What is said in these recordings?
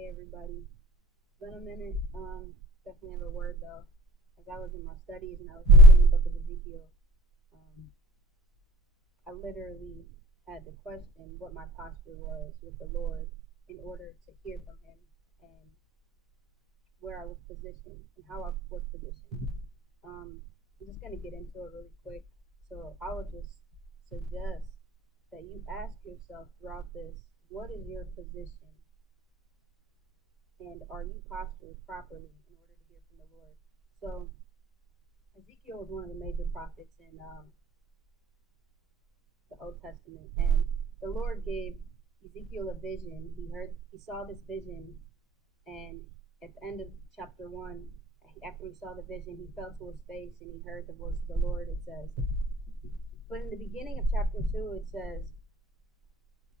Hey everybody. It's been a minute. Definitely have a word though. As I was in my studies and I was reading the book of Ezekiel, um, I literally had to question what my posture was with the Lord in order to hear from Him and where I was positioned and how I was positioned. I'm just gonna get into it really quick. So I would just suggest that you ask yourself throughout this, what is your position? And are you postured properly in order to hear from the Lord? So Ezekiel was one of the major prophets in the Old Testament, and the Lord gave Ezekiel a vision. He saw this vision, and at the end of chapter 1, after he saw the vision, he fell to his face and he heard the voice of the Lord, it says. But in the beginning of chapter 2, it says,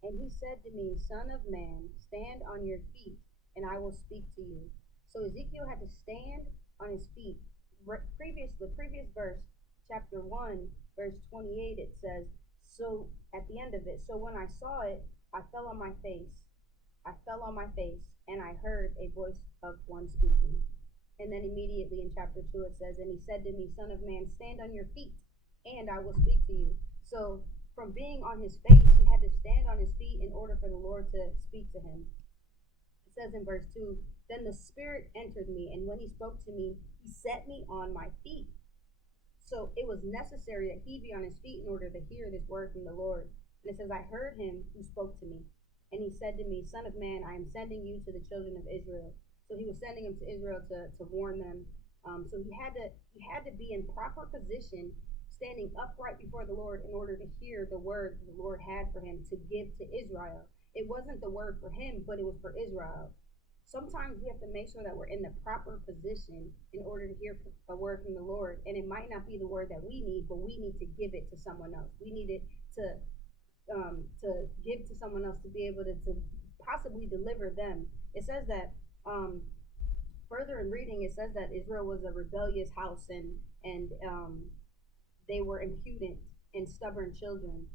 "And he said to me, Son of man, stand on your feet, and I will speak to you." So Ezekiel had to stand on his feet. The previous verse, chapter 1, verse 28, it says, so at the end of it, so when I saw it, I fell on my face. I fell on my face, and I heard a voice of one speaking. And then immediately in chapter 2, it says, "And he said to me, Son of man, stand on your feet, and I will speak to you." So from being on his face, he had to stand on his feet in order for the Lord to speak to him. It says in verse 2, "Then the Spirit entered me, and when he spoke to me, he set me on my feet." So it was necessary that he be on his feet in order to hear this word from the Lord. And it says, "I heard him who spoke to me, and he said to me, Son of man, I am sending you to the children of Israel." So he was sending him to Israel to warn them. So he had to be in proper position, standing upright before the Lord in order to hear the word the Lord had for him to give to Israel. It wasn't the word for him, but it was for Israel. Sometimes we have to make sure that we're in the proper position in order to hear a word from the Lord. And it might not be the word that we need, but we need to give it to someone else. We need it to give to someone else to be able to possibly deliver them. It says that further in reading, it says that Israel was a rebellious house, and they were impudent and stubborn children.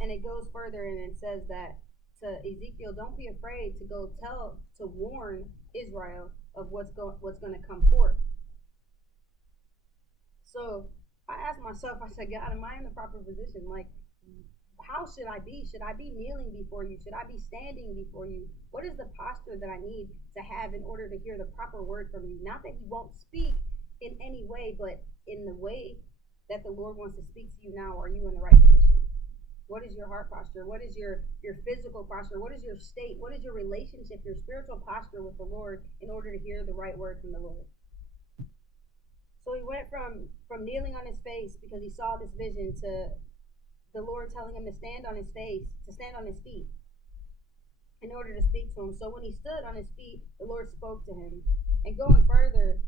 And it goes further and it says that to Ezekiel, don't be afraid to go to warn Israel of what's going to come forth. So I asked myself, I said, God, am I in the proper position? Like, how should I be? Should I be kneeling before you? Should I be standing before you? What is the posture that I need to have in order to hear the proper word from you? Not that he won't speak in any way, but in the way that the Lord wants to speak to you now, are you in the right position? What is your heart posture? What is your physical posture? What is your state? What is your relationship, your spiritual posture with the Lord in order to hear the right word from the Lord? So he went from kneeling on his face because he saw this vision to the Lord telling him to stand on his face, to stand on his feet in order to speak to him. So when he stood on his feet, the Lord spoke to him. And going further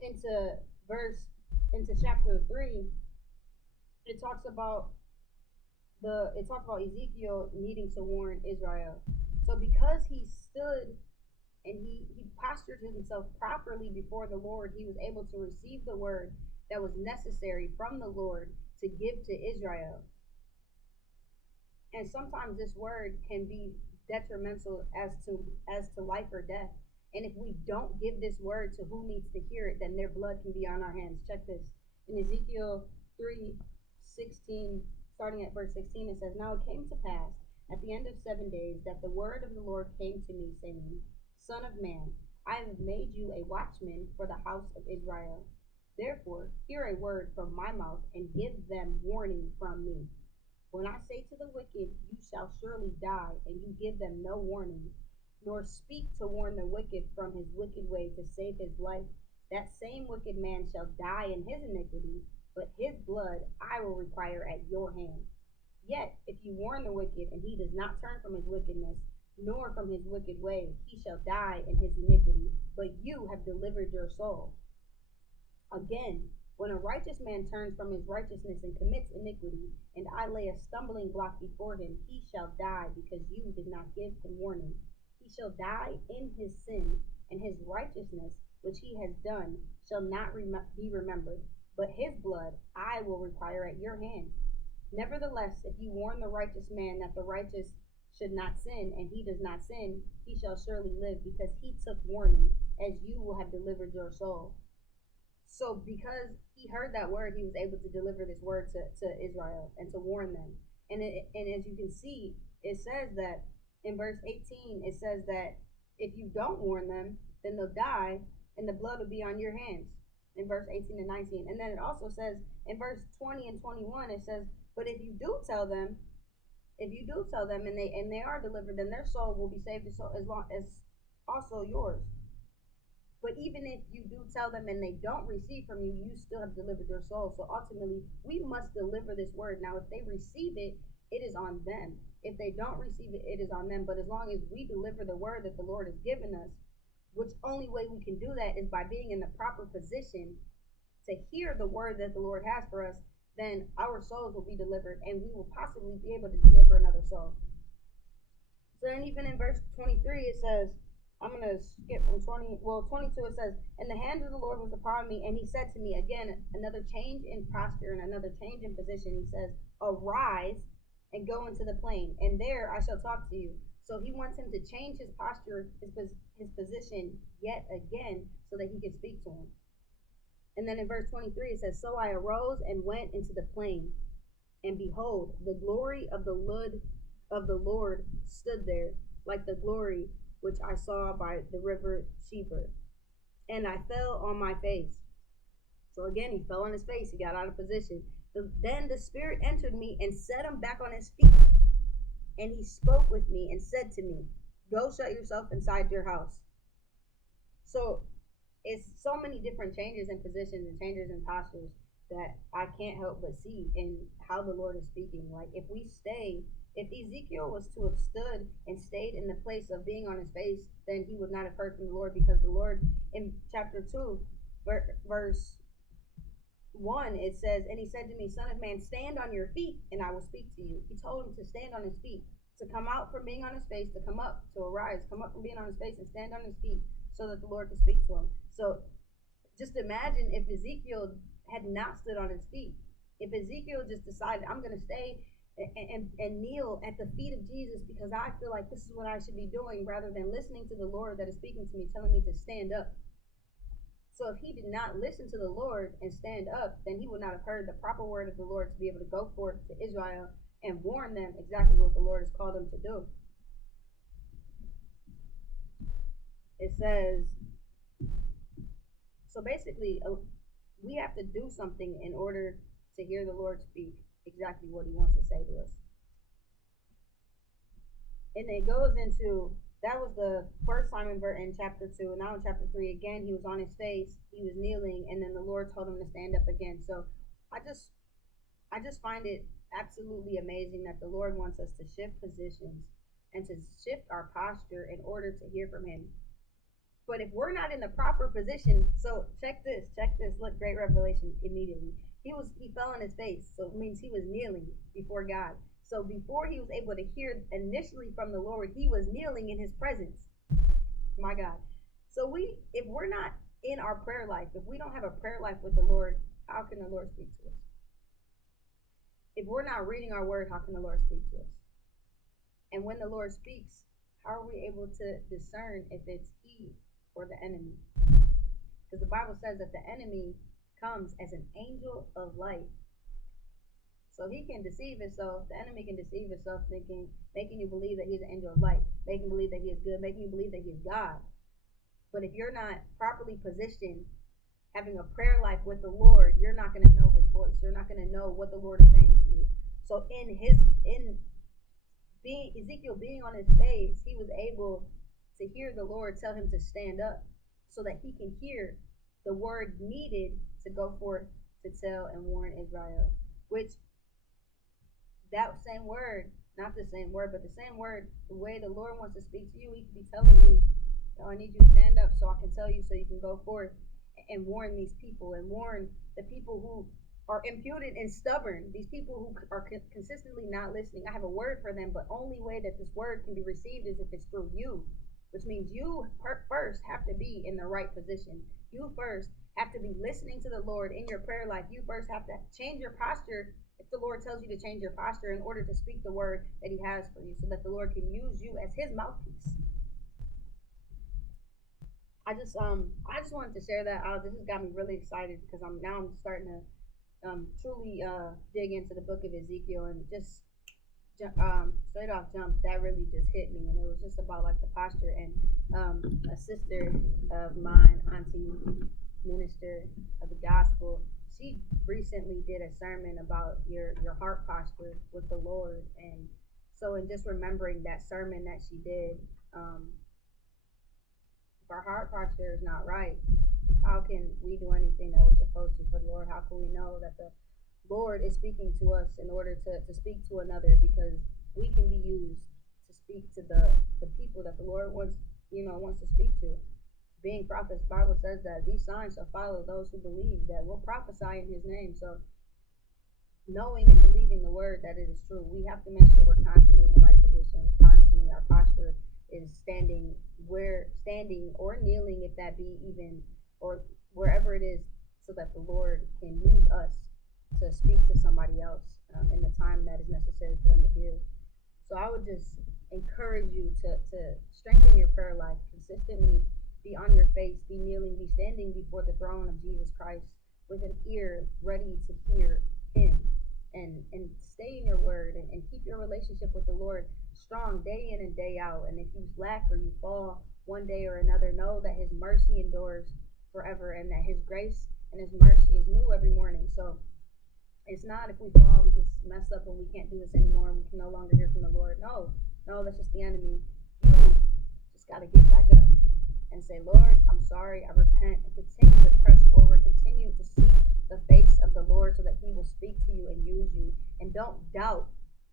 into chapter 3, it talks about Ezekiel needing to warn Israel. So because he stood and he postured himself properly before the Lord, he was able to receive the word that was necessary from the Lord to give to Israel. And sometimes this word can be detrimental as to life or death. And if we don't give this word to who needs to hear it, then their blood can be on our hands. Check this. In Ezekiel 3:16, starting at verse 16, it says, "Now it came to pass at the end of 7 days that the word of the Lord came to me, saying, Son of man, I have made you a watchman for the house of Israel. Therefore, hear a word from my mouth and give them warning from me. When I say to the wicked, you shall surely die, and you give them no warning, nor speak to warn the wicked from his wicked way to save his life, that same wicked man shall die in his iniquity, but his blood I will require at your hand. Yet, if you warn the wicked, and he does not turn from his wickedness, nor from his wicked way, he shall die in his iniquity, but you have delivered your soul. Again, when a righteous man turns from his righteousness and commits iniquity, and I lay a stumbling block before him, he shall die because you did not give him warning. He shall die in his sin, and his righteousness, which he has done, shall not be remembered, but his blood I will require at your hand. Nevertheless, if you warn the righteous man that the righteous should not sin, and he does not sin, he shall surely live, because he took warning, as you will have delivered your soul. So because he heard that word, he was able to deliver this word to Israel and to warn them. And as you can see, it says that in verse 18, it says that if you don't warn them, then they'll die, and the blood will be on your hands. In verse 18 and 19. And then it also says in verse 20 and 21, it says, but if you do tell them and they are delivered, then their soul will be saved as long as also yours. But even if you do tell them and they don't receive from you, you still have delivered their soul. So ultimately, we must deliver this word. Now, if they receive it, it is on them. If they don't receive it, it is on them. But as long as we deliver the word that the Lord has given us, which only way we can do that is by being in the proper position to hear the word that the Lord has for us, then our souls will be delivered, and we will possibly be able to deliver another soul. So then even in verse 23, it says, I'm going to skip from 22, it says, and the hand of the Lord was upon me, and he said to me, again, another change in posture and another change in position. He says, arise and go into the plain, and there I shall talk to you. So he wants him to change his posture, his position yet again, so that he can speak to him. And then in verse 23, it says, so I arose and went into the plain, and behold, the glory of the Lord stood there, like the glory which I saw by the river Chebar. And I fell on my face. So again, he fell on his face. He got out of position. Then the Spirit entered me and set him back on his feet. And he spoke with me and said to me, go shut yourself inside your house. So it's so many different changes in positions and changes in postures that I can't help but see in how the Lord is speaking. Like if Ezekiel was to have stood and stayed in the place of being on his face, then he would not have heard from the Lord, because the Lord in chapter 2, verse 1, it says, and he said to me, son of man, stand on your feet and I will speak to you. He told him to stand on his feet, to come out from being on his face, to come up, to arise, come up from being on his face and stand on his feet so that the Lord could speak to him. So just imagine if Ezekiel had not stood on his feet. If Ezekiel just decided, I'm going to stay and kneel at the feet of Jesus because I feel like this is what I should be doing, rather than listening to the Lord that is speaking to me, telling me to stand up. So if he did not listen to the Lord and stand up, then he would not have heard the proper word of the Lord to be able to go forth to Israel and warn them exactly what the Lord has called them to do. It says, so basically, we have to do something in order to hear the Lord speak exactly what he wants to say to us. And it goes into, that was the first time in chapter 2, and now in chapter 3, again, he was on his face, he was kneeling, and then the Lord told him to stand up again. So I just find it absolutely amazing that the Lord wants us to shift positions and to shift our posture in order to hear from him. But if we're not in the proper position, so check this, look, great revelation immediately. He fell on his face, so it means he was kneeling before God. So before he was able to hear initially from the Lord, he was kneeling in his presence. My God. So if we're not in our prayer life, if we don't have a prayer life with the Lord, how can the Lord speak to us? If we're not reading our word, how can the Lord speak to us? And when the Lord speaks, how are we able to discern if it's he or the enemy? Because the Bible says that the enemy comes as an angel of light. So he can deceive himself, the enemy can deceive himself, making you believe that he's an angel of light, making you believe that he is good, making you believe that he is God. But if you're not properly positioned, having a prayer life with the Lord, you're not going to know his voice. You're not going to know what the Lord is saying to you. So Ezekiel being on his face, he was able to hear the Lord tell him to stand up so that he can hear the word needed to go forth to tell and warn Israel. Which, that same word, not the same word, but the same word, the way the Lord wants to speak to you, he could be telling you, I need you to stand up so I can tell you, so you can go forth and warn these people, and warn the people who are imputed and stubborn, these people who are consistently not listening. I have a word for them, but only way that this word can be received is if it's through you, which means you first have to be in the right position. You first have to be listening to the Lord in your prayer life. You first have to change your posture If the Lord tells you to change your posture in order to speak the word that He has for you, so that the Lord can use you as His mouthpiece. I just wanted to share that out. This has got me really excited because I'm starting to truly dig into the book of Ezekiel, and just straight off jump, that really just hit me, and it was just about like the posture. And a sister of mine, auntie, minister of the gospel, she recently did a sermon about your heart posture with the Lord. And so, in just remembering that sermon that she did, if our heart posture is not right, how can we do anything that we're supposed to for the Lord? How can we know that the Lord is speaking to us in order to speak to another? Because we can be used to speak to the people that the Lord wants to speak to. Being prophets, the Bible says that these signs shall follow those who believe, that will prophesy in His name. So knowing and believing the word that it is true, we have to make sure we're constantly in right position, constantly our posture is standing or kneeling, if that be even, or wherever it is, so that the Lord can use us to speak to somebody else in the time that is necessary for them to hear. So I would just encourage you to strengthen your prayer life consistently. Be on your face, be kneeling, be standing before the throne of Jesus Christ with an ear ready to hear Him, and stay in your word, and keep your relationship with the Lord strong day in and day out. And if you lack or you fall one day or another, know that His mercy endures forever, and that His grace and His mercy is new every morning. So it's not if we fall, we just mess up and we can't do this anymore and we can no longer hear from the Lord. No, that's just the enemy. You just got to get back up and say, Lord, I'm sorry, I repent, and continue to press forward, continue to seek the face of the Lord so that He will speak to you and use you. And don't doubt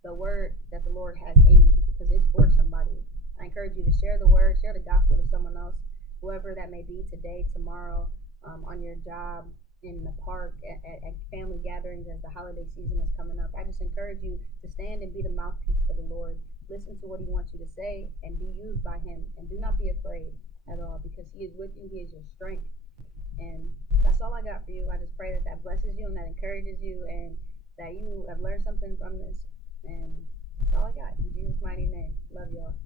the word that the Lord has in you, because it's for somebody. I encourage you to share the word, share the gospel to someone else, whoever that may be, today, tomorrow, on your job, in the park, at family gatherings as the holiday season is coming up. I just encourage you to stand and be the mouthpiece for the Lord. Listen to what He wants you to say and be used by Him. And do not be afraid at all, because He is with you. He is your strength. And that's all I got for you. I just pray that that blesses you and that encourages you, and that you have learned something from this. And that's all I got. In Jesus' mighty name. Love y'all.